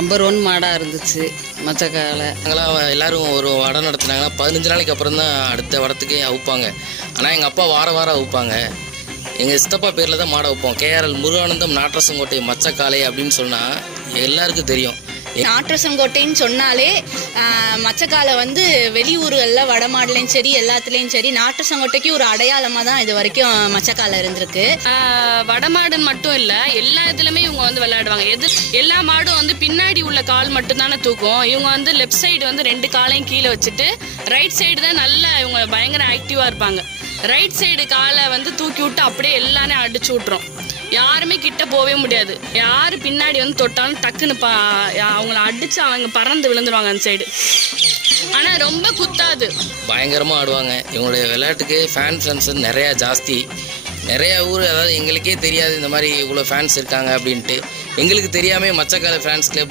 Number 1 மாடாக இருந்துச்சு மச்சக்கால. நாங்களாம் எல்லோரும் ஒரு வடம் நடத்துனாங்கன்னா 15 நாளைக்கு அப்புறம் தான் அடுத்த வடத்துக்கே அவுப்பாங்க. ஆனால் எங்கள் அப்பா வாரம் அவுப்பாங்க. எங்கள் சித்தப்பா பேரில் தான் மாடை வைப்போம். KRL முருகானந்தம் நாட்டரசங்கோட்டை மச்சக்காலை அப்படின்னு சொன்னால் எல்லாருக்கும் தெரியும். நாட்டரசங்கோட்டைன்னு சொன்னாலே மச்சக்காலை வந்து வெளியூர்களில் வடமாடுலையும் சரி எல்லாத்துலேயும் சரி நாட்டரசங்கோட்டைக்கு ஒரு அடையாளமாக தான் இது வரைக்கும் மச்சக்காலை இருந்திருக்கு. வடமாடுன்னு மட்டும் இல்லை, எல்லா இதுலையுமே இவங்க வந்து விளையாடுவாங்க. எல்லா மாடும் வந்து பின்னாடி உள்ள கால் மட்டும்தானே தூக்கும். இவங்க வந்து லெஃப்ட் சைடு வந்து 2 காலையும் கீழே வச்சுட்டு ரைட் சைடு தான் நல்ல இவங்க பயங்கர ஆக்டிவாக இருப்பாங்க. ரைட் சைடு காலை வந்து தூக்கி விட்டு அப்படியே எல்லாமே அடிச்சு விட்ரும். யாருமே கிட்ட போகவே முடியாது. யார் பின்னாடி வந்து தொட்டாலும் டக்குன்னு அவங்கள அடித்து அவங்க பறந்து விழுந்துருவாங்க அந்த சைடு. ஆனால் ரொம்ப குத்தாது, பயங்கரமாக ஆடுவாங்க. இவங்களுடைய விளையாட்டுக்கு ஃபேன்ஸ் நிறையா ஜாஸ்தி. நிறையா ஊர், அதாவது எங்களுக்கே தெரியாது இந்த மாதிரி இவ்வளோ ஃபேன்ஸ் இருக்காங்க அப்படின்ட்டு. எங்களுக்கு தெரியாமல் மச்சக்காலை ஃபேன்ஸ் கிளப்